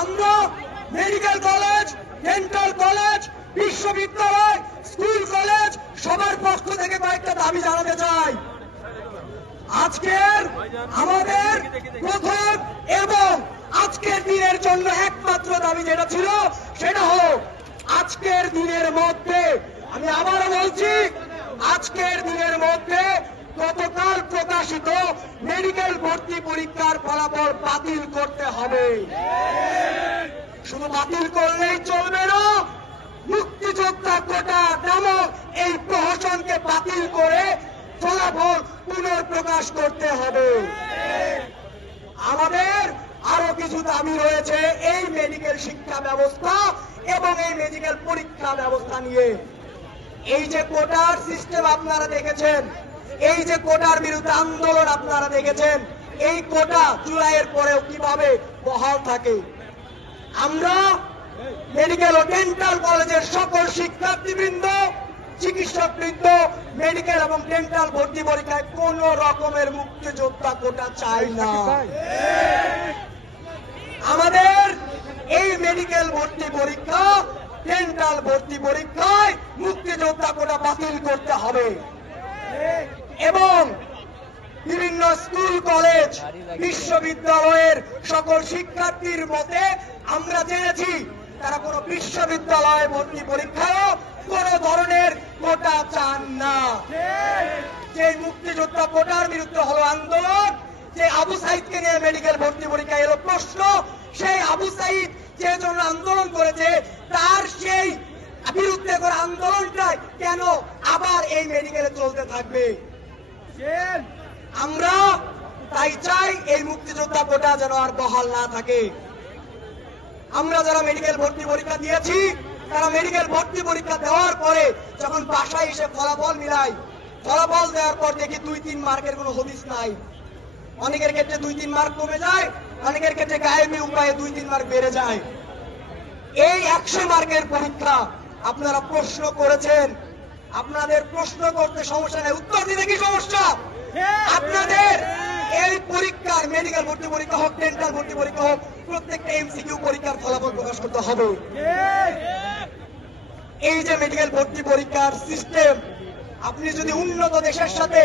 আমরা medical college, dental college, বিশ্ববিদ্যালয়, school college সবার পক্ষ থেকে কয়েকটা দাবি জানাতে চাই। আজকের আমাদের প্রথম এবং আজকের দিনের জন্য একমাত্র দাবি যেটা ছিল সেটা হলো আজকের দিনের মধ্যে, আমি আবারও বলছি, আজকের দিনের মধ্যে গতকাল প্রকাশিত মেডিকেল ভর্তি পরীক্ষার ফলাফল বাতিল করতে হবে। শুধু বাতিল করলেই চলবে না, মুক্তিযোদ্ধা কোটা নামক এই প্রহসনকে বাতিল করে ফলাফল পুনর্প্রকাশ করতে হবে। আমাদের আরো কিছু দাবি রয়েছে এই মেডিকেল শিক্ষা ব্যবস্থা এবং এই মেডিকেল পরীক্ষা ব্যবস্থা নিয়ে। এই যে কোটার সিস্টেম আপনারা দেখেছেন, এই যে কোটার বিরুদ্ধে আন্দোলন আপনারা দেখেছেন, এই কোটা জুলাইয়ের পরেও কিভাবে বহাল থাকে। আমরা মেডিকেল ও ডেন্টাল কলেজের সকল শিক্ষার্থীবৃন্দ, চিকিৎসকবৃন্দ মেডিকেল এবং ডেন্টাল ভর্তি পরীক্ষায় কোন রকমের মুক্তিযোদ্ধা কোটা চাই না। আমাদের এই মেডিকেল ভর্তি পরীক্ষা, ডেন্টাল ভর্তি পরীক্ষায় মুক্তিযোদ্ধা কোটা বাতিল করতে হবে এবং বিভিন্ন স্কুল কলেজ বিশ্ববিদ্যালয়ের সকল শিক্ষার্থীর মতে আমরা জেনেছি তারা কোন বিশ্ববিদ্যালয় ভর্তি পরীক্ষায়ও কোন ধরনের কোটা চান না। যে মুক্তিযোদ্ধা কোটার বিরুদ্ধে হলো আন্দোলন, যে আবু সাইদকে নিয়ে মেডিকেল ভর্তি পরীক্ষা এলো প্রশ্ন, সেই আবু সাইদ যে জন্য আন্দোলন করেছে তার সেই বিরুদ্ধে করা আন্দোলনটা কেন আবার এই মেডিকেলে চলতে থাকবে? আমরা তাই চাই এই মুক্তিযোদ্ধা কোটা যেন আর বহাল না থাকে। আমরা যারা মেডিকেল ভর্তি পরীক্ষা দিয়েছি তারা মেডিকেল ভর্তি পরীক্ষা দেওয়ার পরে যখন বাসায় এসে ফলাফল মিলাই, ফলাফল দেওয়ার পর দেখি 2-3 মার্কের কোনো হদিস নাই। অনেকের ক্ষেত্রে 2-3 মার্ক কমে যায়, অনেকের ক্ষেত্রে গায়েবী উপায়ে 2-3 মার্ক বেড়ে যায়। এই 100 মার্কের পরীক্ষা আপনারা প্রশ্ন করেছেন, আপনাদের প্রশ্ন করতে সমস্যা নেই, উত্তর দিতে কি সমস্যা? আপনাদের এই পরীক্ষার মেডিকেল ভর্তি পরীক্ষা হোক, ডেন্টাল ভর্তি পরীক্ষা হোক, প্রত্যেকটা এমসিকিউ পরীক্ষার ফলাফল প্রকাশ করতে হবে। এই যে মেডিকেল ভর্তি পরীক্ষার সিস্টেম, আপনি যদি উন্নত দেশের সাথে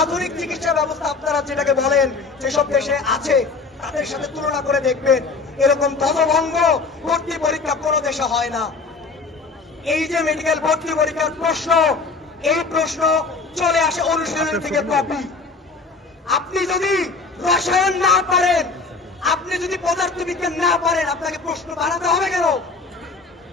আধুনিক চিকিৎসা ব্যবস্থা আপনারা যেটাকে বলেন যেসব দেশে আছে তাদের সাথে তুলনা করে দেখবেন, এরকম ধ্বজভঙ্গ ভর্তি পরীক্ষা কোনো দেশে হয় না। এই যে মেডিকেল ভর্তি পরীক্ষার প্রশ্ন, এই প্রশ্ন চলে আসে অনুশীলন থেকে কপি। আপনি যদি রসায়ন না পারেন, আপনি যদি পদার্থবিজ্ঞান না পারেন, আপনাকে প্রশ্ন বানাতে হবে কেন?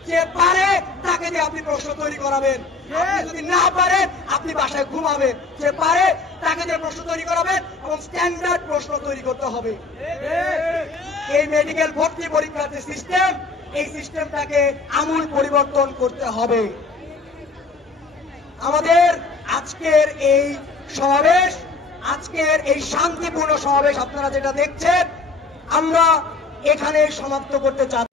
যে পারে তাকে দিয়ে আপনি প্রশ্ন তৈরি করাবেন। আপনি যদি না পারেন আপনি বাসায় ঘুমাবেন। যে পারে তাকে দিয়ে প্রশ্ন তৈরি করাবেন এবং স্ট্যান্ডার্ড প্রশ্ন তৈরি করতে হবে। এই মেডিকেল ভর্তি পরীক্ষার যে সিস্টেম, এই সিস্টেমটাকে আমূল পরিবর্তন করতে হবে। আমাদের আজকের এই সমাবেশ, আজকের এই শান্তিপূর্ণ সমাবেশ আপনারা যেটা দেখছেন, আমরা এখানে সমাপ্ত করতে চাই।